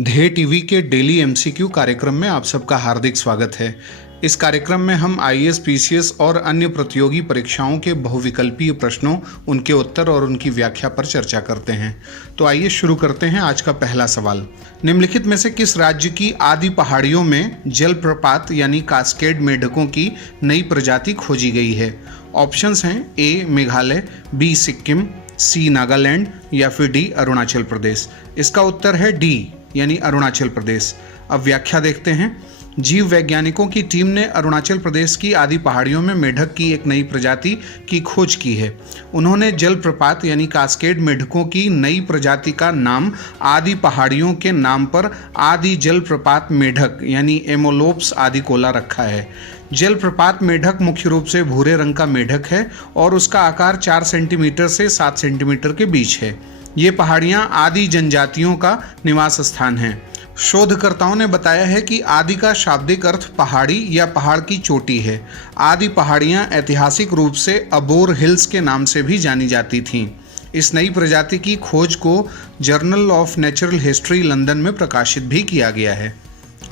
ध्येय टीवी के daily MCQ कार्यक्रम में आप सबका हार्दिक स्वागत है। इस कार्यक्रम में हम आईएएस, पीसीएस और अन्य प्रतियोगी परीक्षाओं के बहुविकल्पीय प्रश्नों, उनके उत्तर और उनकी व्याख्या पर चर्चा करते हैं। तो आइए शुरू करते हैं आज का पहला सवाल। निम्नलिखित में से किस राज्य की आदि पहाड़ियों में जलप्रपात यानी कास्केड मेढकों की नई प्रजाति खोजी गई है? ऑप्शंस हैं ए मेघालय, बी सिक्किम, सी नागालैंड या फिर डी अरुणाचल प्रदेश। इसका उत्तर है डी यानी अरुणाचल प्रदेश। अब व्याख्या देखते हैं। जीव वैज्ञानिकों की टीम ने अरुणाचल प्रदेश की आदि पहाड़ियों में मेढक की एक नई प्रजाति की खोज की है। उन्होंने जलप्रपात यानी कास्केड मेढकों की नई प्रजाति का नाम आदि पहाड़ियों के नाम पर आदि जलप्रपात मेढक यानी एमोलोप्स आदिकोला रखा है। जलप्रपात मेढक मुख्य रूप से भूरे रंग का मेढक है और उसका आकार 4 सेंटीमीटर से 7 सेंटीमीटर के बीच है। ये पहाड़ियाँ आदि जनजातियों का निवास स्थान हैं। शोधकर्ताओं ने बताया है कि आदि का शाब्दिक अर्थ पहाड़ी या पहाड़ की चोटी है। आदि पहाड़ियाँ ऐतिहासिक रूप से अबोर हिल्स के नाम से भी जानी जाती थीं। इस नई प्रजाति की खोज को journal of natural history London में प्रकाशित भी किया गया है।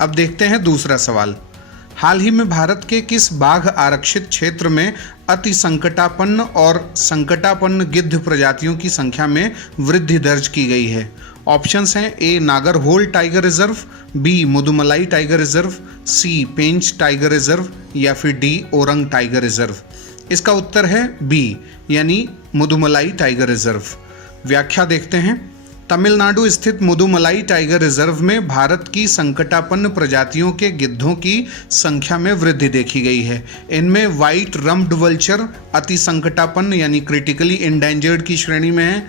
अब देखते हैं दूसरा सवाल। हाल ही में भारत के किस बाघ आरक्षित क्षेत्र में अति संकटापन्न और संकटापन्न गिद्ध प्रजातियों की संख्या में वृद्धि दर्ज की गई है? ऑप्शंस हैं A Nagarhole tiger reserve, B Mudumalai tiger reserve, C Pench tiger reserve या फिर डी ओरंग टाइगर रिजर्व। इसका उत्तर है बी यानी मुदुमलाई टाइगर रिजर्व। व्याख्या देखते हैं। तमिलनाडु स्थित मुदुमलाई टाइगर रिजर्व में भारत की संकटापन्न प्रजातियों के गिद्धों की संख्या में वृद्धि देखी गई है। इनमें व्हाइट रम्प्ड वल्चर अति संकटापन्न यानी क्रिटिकली इंडेंजर्ड की श्रेणी में है।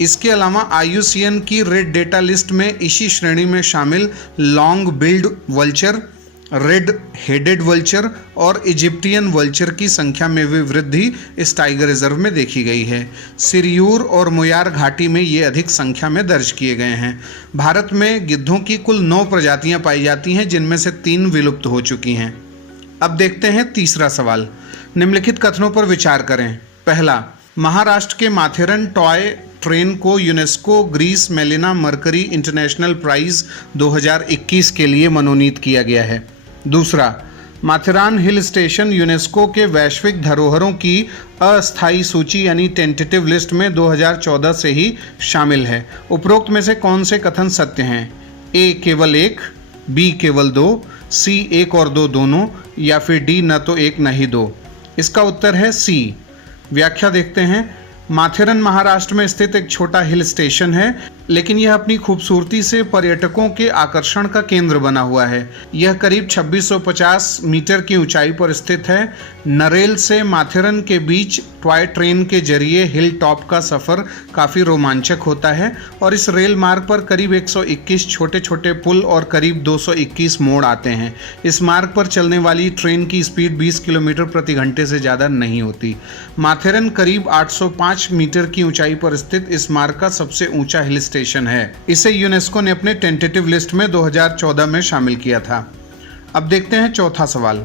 इसके अलावा IUCN की रेड डेटा लिस्ट में इसी श्रेणी में शामिल long billed vulture, red headed vulture और इजिप्टियन वल्चर की संख्या में भी वृद्धि इस टाइगर रिजर्व में देखी गई है। सिरियूर और मोयार घाटी में ये अधिक संख्या में दर्ज किए गए हैं। भारत में गिद्धों की कुल 9 प्रजातियां पाई जाती हैं, जिनमें से 3 विलुप्त हो चुकी हैं। अब देखते हैं तीसरा सवाल। निम्नलिखित कथनों पर विचार करें। पहला, महाराष्ट्र के माथेरन टॉय ट्रेन को UNESCO Greece Melina Mercouri international prize 2021 के लिए मनोनीत किया गया है। दूसरा, माथेरान हिल स्टेशन यूनेस्को के वैश्विक धरोहरों की अस्थायी सूची यानी टेंटेटिव लिस्ट में 2014 से ही शामिल है। उपरोक्त में से कौन से कथन सत्य हैं? ए केवल 1, बी केवल 2, सी 1 और 2 दोनों या फिर डी न तो 1 न ही 2। इसका उत्तर है सी। व्याख्या देखते हैं। माथेरन महाराष्ट्र में स्थित एक छोटा हिल स्टेशन है, लेकिन यह अपनी खूबसूरती से पर्यटकों के आकर्षण का केंद्र बना हुआ है। यह करीब 2650 मीटर की ऊंचाई पर स्थित है। नरेल से माथेरन के बीच टॉय ट्रेन के जरिए हिल टॉप का सफ़र काफ़ी रोमांचक होता है और इस रेल मार्ग पर करीब 121 छोटे छोटे पुल और करीब 221 मोड़ आते हैं। इस मार्ग पर चलने वाली ट्रेन की स्पीड 20 किलोमीटर प्रति घंटे से ज़्यादा नहीं होती। माथेरन करीब 805 मीटर की ऊंचाई पर स्थित इस मार्ग का सबसे ऊंचा हिल स्टेशन है। इसे यूनेस्को ने अपने टेंटेटिव लिस्ट में 2014 में शामिल किया था। अब देखते हैं चौथा सवाल।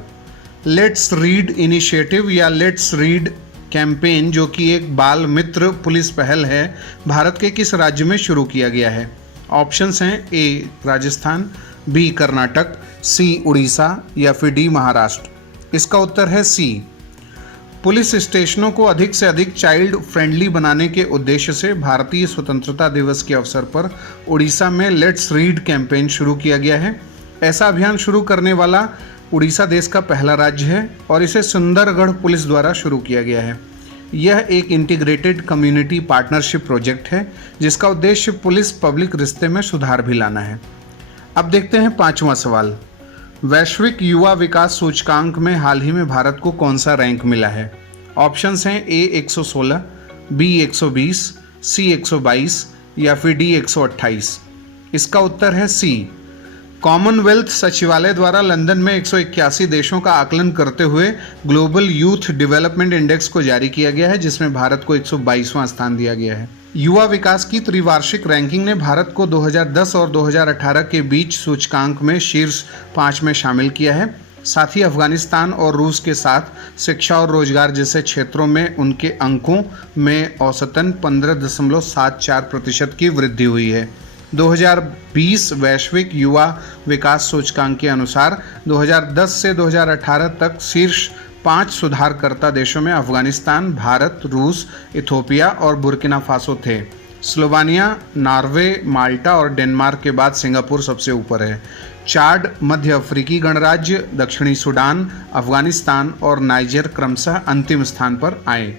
लेट्स रीड इनिशिएटिव या लेट्स रीड कैंपेन, जो कि एक बाल मित्र पुलिस पहल है, भारत के किस राज्य में शुरू किया गया है? ऑप्शंस हैं ए राजस्थान, बी कर्नाटक, सी उड़ीसा या फिर डी महाराष्ट्र। इसका उत्तर है सी। पुलिस स्टेशनों को अधिक से अधिक चाइल्ड फ्रेंडली बनाने के उद्देश्य से भारतीय स्वतंत्रता दिवस के अवसर पर उड़ीसा में लेट्स रीड कैंपेन शुरू किया गया है। ऐसा अभियान शुरू करने वाला उड़ीसा देश का पहला राज्य है और इसे सुंदरगढ़ पुलिस द्वारा शुरू किया गया है। यह एक इंटीग्रेटेड कम्युनिटी पार्टनरशिप प्रोजेक्ट है, जिसका उद्देश्य पुलिस पब्लिक रिश्ते में सुधार भी लाना है। अब देखते हैं पांचवा सवाल। वैश्विक युवा विकास सूचकांक में हाल ही में भारत को कौन सा रैंक मिला है? ऑप्शंस हैं ए 116, बी 120, सी 122 या फिर डी 128। इसका उत्तर है सी। कॉमनवेल्थ सचिवालय द्वारा लंदन में 181 देशों का आकलन करते हुए ग्लोबल यूथ डेवलपमेंट इंडेक्स को जारी किया गया है, जिसमें भारत को 122वां स्थान दिया गया है। युवा विकास की त्रिवार्षिक रैंकिंग ने भारत को 2010 और 2018 के बीच सूचकांक में शीर्ष 5 में शामिल किया है। साथ ही अफगानिस्तान और रूस के साथ शिक्षा और रोजगार जैसे क्षेत्रों में उनके अंकों में औसतन 15.74% की वृद्धि हुई है। 2020 वैश्विक युवा विकास सूचकांक के अनुसार 2010 से 2018 तक शीर्ष 5 सुधारकर्ता देशों में अफगानिस्तान, भारत, रूस, इथोपिया और बुर्किना फासो थे। स्लोवानिया, नॉर्वे, माल्टा और डेनमार्क के बाद सिंगापुर सबसे ऊपर है। चाड, मध्य अफ्रीकी गणराज्य, दक्षिणी सूडान, अफगानिस्तान और नाइजर क्रमशः अंतिम स्थान पर आए।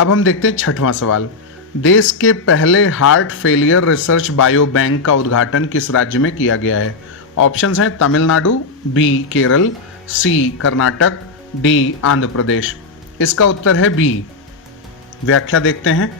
अब हम देखते हैं 6वां सवाल। देश के पहले heart failure research bio bank का उद्घाटन किस राज्य में किया गया है? ऑप्शंस हैं तमिलनाडु, बी केरल, सी कर्नाटक, डी आंध्र प्रदेश। इसका उत्तर है बी। व्याख्या देखते हैं।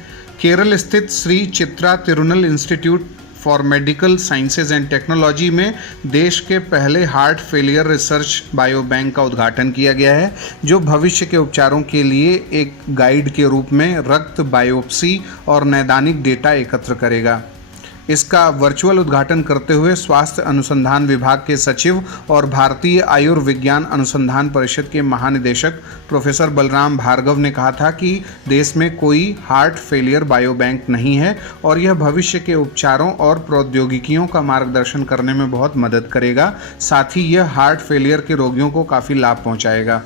केरल स्थित Shri Chitra Tirunal institute for medical sciences and technology में देश के पहले heart failure research bio bank का उद्घाटन किया गया है, जो भविष्य के उपचारों के लिए एक गाइड के रूप में रक्त बायोप्सी और नैदानिक डेटा एकत्र करेगा। इसका वर्चुअल उद्घाटन करते हुए स्वास्थ्य अनुसंधान विभाग के सचिव और भारतीय आयुर्विज्ञान अनुसंधान परिषद के महानिदेशक प्रोफेसर बलराम भार्गव ने कहा था कि देश में कोई हार्ट फेलियर बायो बैंक नहीं है और यह भविष्य के उपचारों और प्रौद्योगिकियों का मार्गदर्शन करने में बहुत मदद करेगा। साथ ही यह हार्ट फेलियर के रोगियों को काफ़ी लाभ पहुँचाएगा।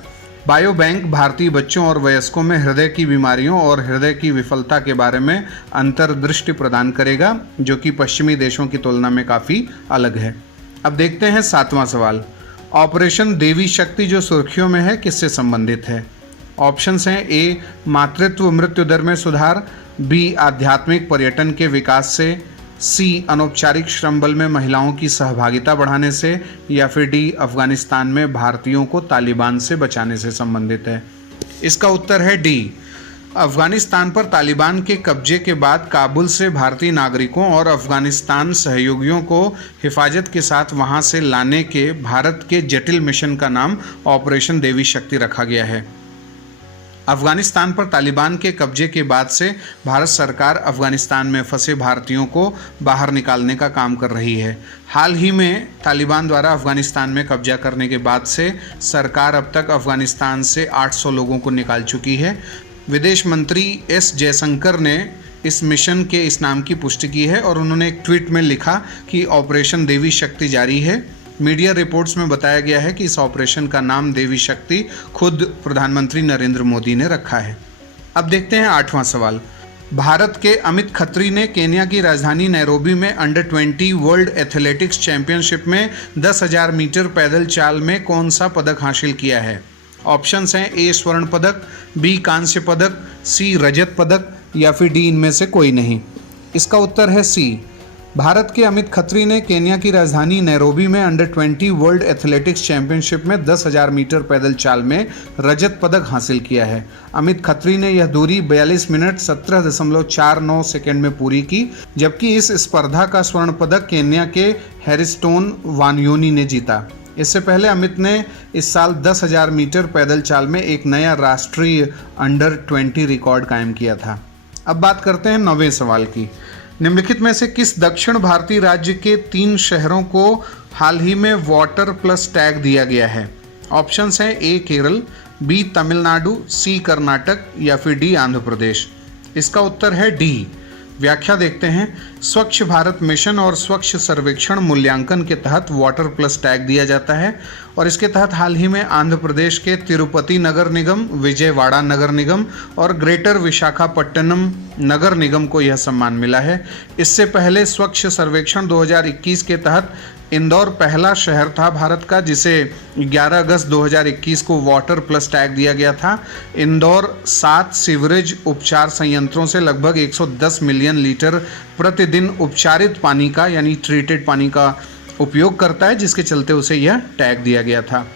बायो बैंक भारतीय बच्चों और वयस्कों में हृदय की बीमारियों और हृदय की विफलता के बारे में अंतर्दृष्टि प्रदान करेगा, जो कि पश्चिमी देशों की तुलना में काफ़ी अलग है। अब देखते हैं 7वां सवाल। ऑपरेशन देवी शक्ति जो सुर्खियों में है, किससे संबंधित है? ऑप्शंस हैं ए मातृत्व मृत्यु दर में सुधार, बी आध्यात्मिक पर्यटन के विकास से, सी अनौपचारिक श्रम बल में महिलाओं की सहभागिता बढ़ाने से, या फिर डी अफगानिस्तान में भारतीयों को तालिबान से बचाने से संबंधित है। इसका उत्तर है डी। अफगानिस्तान पर तालिबान के कब्जे के बाद काबुल से भारतीय नागरिकों और अफगानिस्तान सहयोगियों को हिफाजत के साथ वहां से लाने के भारत के जटिल मिशन का नाम ऑपरेशन देवी शक्ति रखा गया है। अफगानिस्तान पर तालिबान के कब्जे के बाद से भारत सरकार अफगानिस्तान में फंसे भारतीयों को बाहर निकालने का काम कर रही है। हाल ही में तालिबान द्वारा अफगानिस्तान में कब्जा करने के बाद से सरकार अब तक अफगानिस्तान से 800 लोगों को निकाल चुकी है। विदेश मंत्री एस जयशंकर ने इस मिशन के इस नाम की पुष्टि की है और उन्होंने एक ट्वीट में लिखा कि ऑपरेशन देवी शक्ति जारी है। मीडिया रिपोर्ट्स में बताया गया है कि इस ऑपरेशन का नाम देवी शक्ति खुद प्रधानमंत्री नरेंद्र मोदी ने रखा है। अब देखते हैं 8वां सवाल। भारत के अमित खत्री ने केन्या की राजधानी नैरोबी में अंडर 20 वर्ल्ड एथलेटिक्स चैंपियनशिप में 10,000 मीटर पैदल चाल में कौन सा पदक हासिल किया है? ऑप्शंस हैं ए स्वर्ण पदक, बी कांस्य पदक, सी रजत पदक, या फिर डी इनमें से कोई नहीं। इसका उत्तर है सी। भारत के अमित खत्री ने केन्या की राजधानी नैरोबी में अंडर 20 वर्ल्ड एथलेटिक्स चैंपियनशिप में 10,000 मीटर पैदल चाल में रजत पदक हासिल किया है। अमित खत्री ने यह दूरी 42 मिनट 17.49 सेकेंड में पूरी की, जबकि इस स्पर्धा का स्वर्ण पदक केन्या के हैरिस्टोन वानयोनी ने जीता। इससे पहले अमित ने इस साल 10,000 मीटर पैदल चाल में एक नया राष्ट्रीय अंडर 20 रिकॉर्ड कायम किया था। अब बात करते हैं 9वें सवाल की। निम्नलिखित में से किस दक्षिण भारतीय राज्य के 3 शहरों को हाल ही में वाटर प्लस टैग दिया गया है? ऑप्शंस हैं ए केरल, बी तमिलनाडु, सी कर्नाटक, या फिर डी आंध्र प्रदेश। इसका उत्तर है डी। व्याख्या देखते हैं। स्वच्छ भारत मिशन और स्वच्छ सर्वेक्षण मूल्यांकन के तहत वाटर प्लस टैग दिया जाता है और इसके तहत हाल ही में आंध्र प्रदेश के तिरुपति नगर निगम, विजयवाड़ा नगर निगम और ग्रेटर विशाखापट्टनम नगर निगम को यह सम्मान मिला है। इससे पहले स्वच्छ सर्वेक्षण 2021 के तहत इंदौर पहला शहर था भारत का जिसे 11 अगस्त 2021 को वाटर प्लस टैग दिया गया था। इंदौर 7 सीवरेज उपचार संयंत्रों से लगभग 110 मिलियन लीटर प्रतिदिन उपचारित पानी का यानी ट्रीटेड पानी का उपयोग करता है, जिसके चलते उसे यह टैग दिया गया था।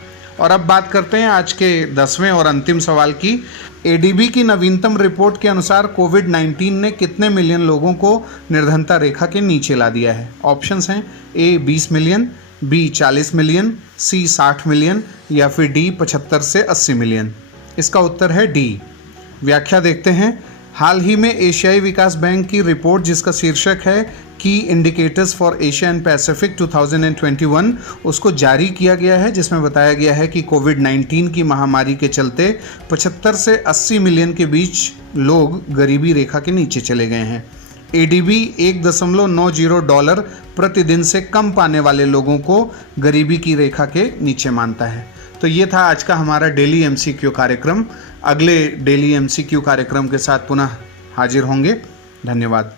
और अब बात करते हैं आज के 10वें और अंतिम सवाल की। एडीबी की नवीनतम रिपोर्ट के अनुसार कोविड-19 ने कितने मिलियन लोगों को निर्धनता रेखा के नीचे ला दिया है? ऑप्शंस हैं ए 20 मिलियन, बी 40 मिलियन, सी 60 मिलियन, या फिर डी 75 से 80 मिलियन। इसका उत्तर है डी। व्याख्या देखते हैं। हाल ही में एशियाई विकास बैंक की रिपोर्ट जिसका शीर्षक है की indicators for Asia and Pacific 2021 उसको जारी किया गया है, जिसमें बताया गया है कि कोविड-19 की महामारी के चलते 75 से 80 मिलियन के बीच लोग गरीबी रेखा के नीचे चले गए हैं। एडीबी $1.90 प्रतिदिन से कम पाने वाले लोगों को गरीबी की रेखा के नीचे मानता है। तो ये था आज का हमारा डेली एमसीक्यू कार्यक्रम। अगले डेली एमसीक्यू कार्यक्रम के साथ पुनः हाजिर होंगे। धन्यवाद।